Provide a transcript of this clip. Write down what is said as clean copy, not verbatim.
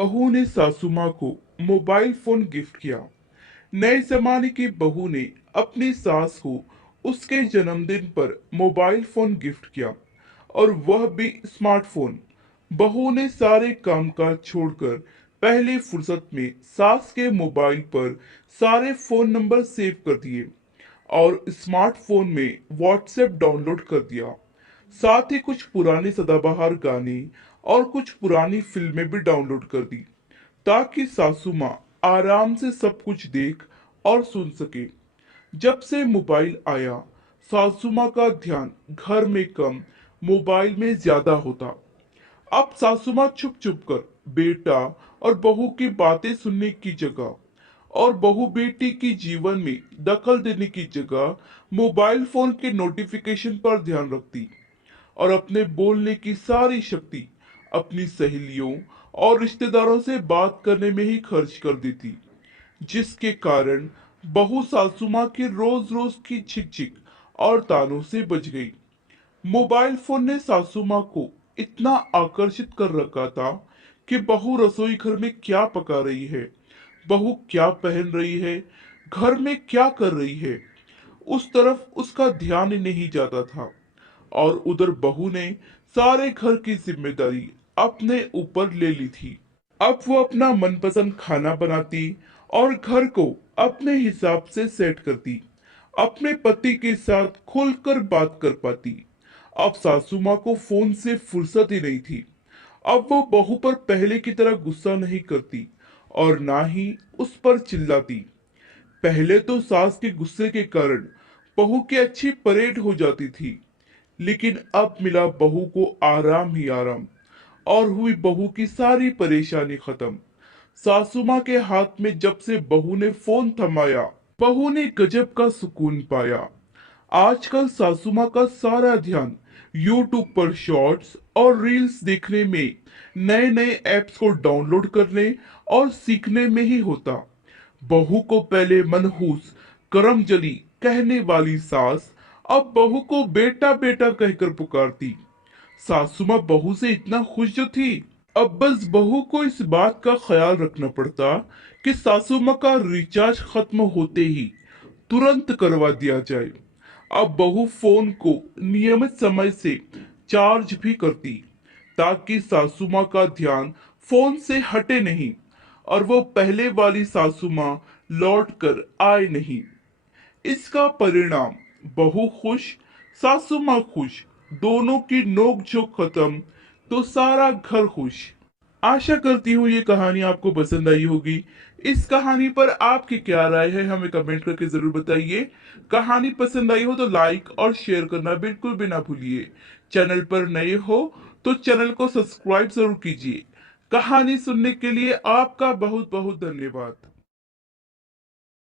बहू ने सासू माँ को मोबाइल फोन गिफ्ट किया। नए जमाने की बहू ने अपनी सास को उसके जन्मदिन पर मोबाइल फोन गिफ्ट किया, और वह भी स्मार्टफोन। बहू ने सारे कामकाज छोड़कर पहली फुर्सत में सास के मोबाइल पर सारे फोन नंबर सेव कर दिए और स्मार्टफोन में व्हाट्सएप डाउनलोड कर दिया। साथ ही कुछ पुराने सदाबहार गाने और कुछ पुरानी फिल्में भी डाउनलोड कर दी, ताकि सासू माँ आराम से सब कुछ देख और सुन सके। जब से मोबाइल आया, सासू माँ का ध्यान घर में कम, मोबाइल में ज्यादा होता। अब सासू माँ छुप छुप कर बेटा और बहू की बातें सुनने की जगह और बहू बेटी की जीवन में दखल देने की जगह मोबाइल फोन के नोटिफिकेशन पर ध्यान रखती, और अपने बोलने की सारी शक्ति अपनी सहेलियों और रिश्तेदारों से बात करने में ही खर्च कर देती, जिसके कारण बहू सासू माँ की रोज रोज की छिक छिक और तानों से बच गई। मोबाइल फोन ने सासू माँ को इतना आकर्षित कर रखा था कि बहू रसोई घर में क्या पका रही है, बहू क्या पहन रही है, घर में क्या कर रही है, उस तरफ उसका ध्यान ही नहीं जाता था। और उधर बहू ने सारे घर की जिम्मेदारी अपने ऊपर ले ली थी। अब वो अपना मनपसंद खाना बनाती और घर को अपने हिसाब से सेट करती, अपने पति के साथ खुलकर बात कर पाती। अब सासू माँ को फोन से फुर्सत ही नहीं थी। अब वो बहू पर पहले की तरह गुस्सा नहीं करती और ना ही उस पर चिल्लाती। पहले तो सास के गुस्से के कारण बहू की अच्छी परेड हो जाती थी, लेकिन अब मिला बहू को आराम ही आराम, और हुई बहू की सारी परेशानी खत्म। सासू माँ के हाथ में जब से बहू ने फोन थमाया, बहू ने गजब का सुकून पाया। आजकल सासू माँ का सारा ध्यान यूट्यूब पर शॉर्ट्स और रील्स देखने में, नए नए ऐप्स को डाउनलोड करने और सीखने में ही होता। बहू को पहले मनहूस करमजली कहने वाली सास अब बहू को बेटा बेटा कहकर पुकारती। सासू माँ बहू से इतना खुश जो थी, अब बस बहू को इस बात का ख्याल रखना पड़ता कि सासू माँ का रिचार्ज खत्म होते ही तुरंत करवा दिया जाए। अब बहू फोन को नियमित समय से चार्ज भी करती, ताकि सासू माँ का ध्यान फोन से हटे नहीं और वो पहले वाली सासू माँ लौट कर आए नहीं। इसका परिणाम बहू खुश, सासू माँ खुश, दोनों की नोक झोंक खत्म, तो सारा घर खुश। आशा करती हूँ ये कहानी आपको पसंद आई होगी। इस कहानी पर आपकी क्या राय है, हमें कमेंट करके जरूर बताइए। कहानी पसंद आई हो तो लाइक और शेयर करना बिल्कुल भी ना भूलिए। चैनल पर नए हो तो चैनल को सब्सक्राइब जरूर कीजिए। कहानी सुनने के लिए आपका बहुत बहुत धन्यवाद।